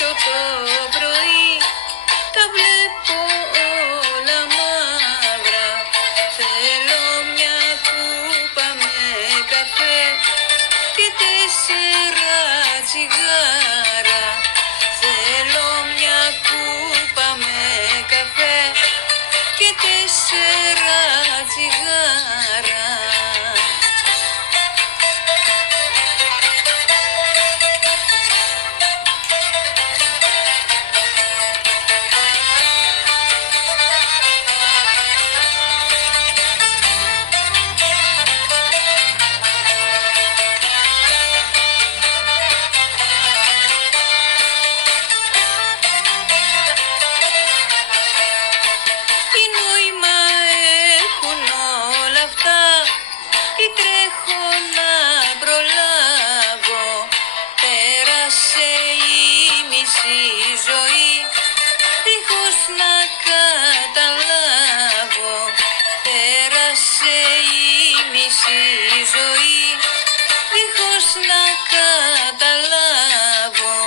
ξυπνήσω το πρωί, τα βλέπω όλα μαύρα. Θέλω μια κούπα με καφέ και 4 τσιγάρα. Θέλω μια κούπα με καφέ και 4 τσιγάρα. Τι νόημα έχουν όλα αυτά, τι τρέχω να προλάβω. Πέρασε η μισή ζωή δίχως να καταλάβω. Πέρασε η μισή ζωή δίχως να καταλάβω.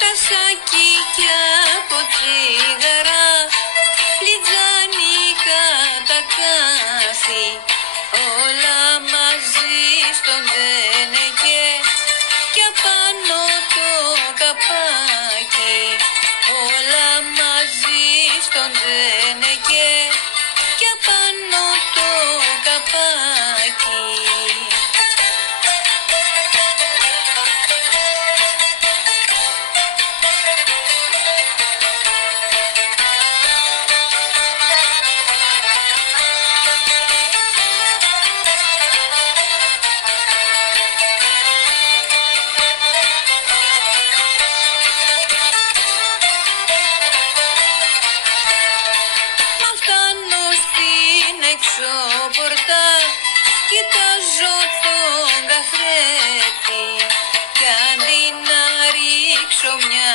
Τα σακίκια από τσιγαρά, φλιτζάνικα τα κάθη, όλα μαζί στον τζενεκέ κι απάνω το καπάκι. Όλα μαζί στον τζενεκέ κι απάνω το καπάκι. Μα φτάνω στην έξω πορτά, κοιτάζω τον καθρέφτη κι αντί να ρίξω μια